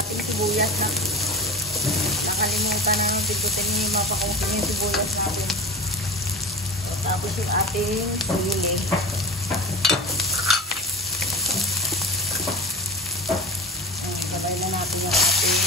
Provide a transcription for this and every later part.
ating sibuyas na. Nakalimutan na yung pigutin ni Mapa Cooking yung sibuyas natin. So, tapos yung ating sili. Sabay na natin yung ating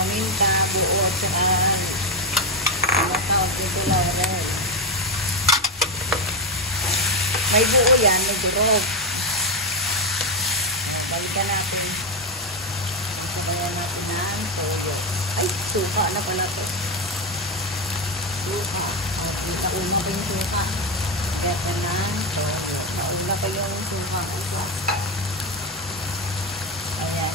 paminta, buo at saka matawag dito laurel. May buo yan, may durog. Balikan natin. Sabayan natin ng toyo. Ay, suka na pala to. Suka. Kita ko mo yung suka. Kaya ng toyo. Naula pa yung suka. Ayan.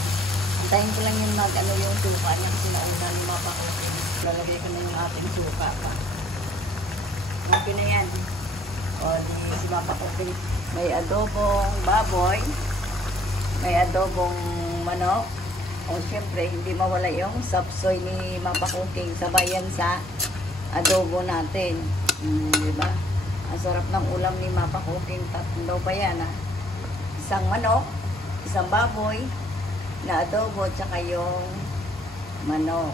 Antayin ko lang yung mag-ano yung suka niya kasi nauna yung Mapa Cooking. Lalagay ko na yung ating suka pa. Okay na yan. O, di si Mapa Cooking. May adobong baboy. May adobong manok. O, syempre, hindi mawala yung sapsoy ni Mapa Cooking. Sabay yan sa adobo natin. Diba? Ang sarap ng ulam ni Mapa Cooking. Tatlo pa yan, ha? Isang manok, isang baboy, na adobo, tsaka yung manok.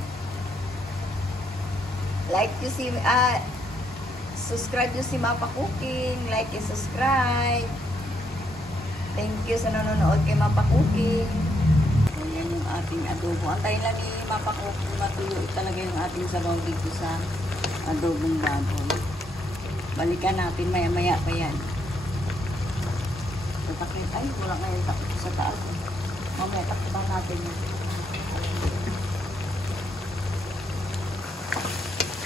Like you si, subscribe you si Mapa Cooking. Like and subscribe. Thank you sa nanonood kay Mapa Cooking. So, yan yung ating adobo. Antayin lang ni Mapa Cooking matuyo talaga yung ating sabaw dito sa adobong baboy. Balikan natin maya-maya pa yan. Tatakit. Ay, wala nga yung takot sa taas. Mamaya, takitan natin yun.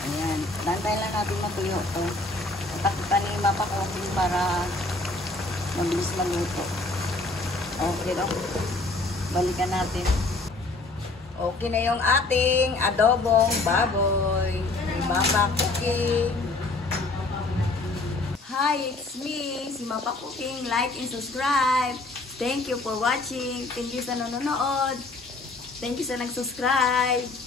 Ayan. Dantayin lang natin matuyo ito. Takitan ni Mapa Cooking para mabilis maluto. Okay, no? Balikan natin. Okay na yung ating adobong baboy. Ni Mapa Cooking. Hi, it's me, si Mapa Cooking. Like and subscribe. Thank you for watching. Thank you sa nanonood. Thank you sa nag-subscribe.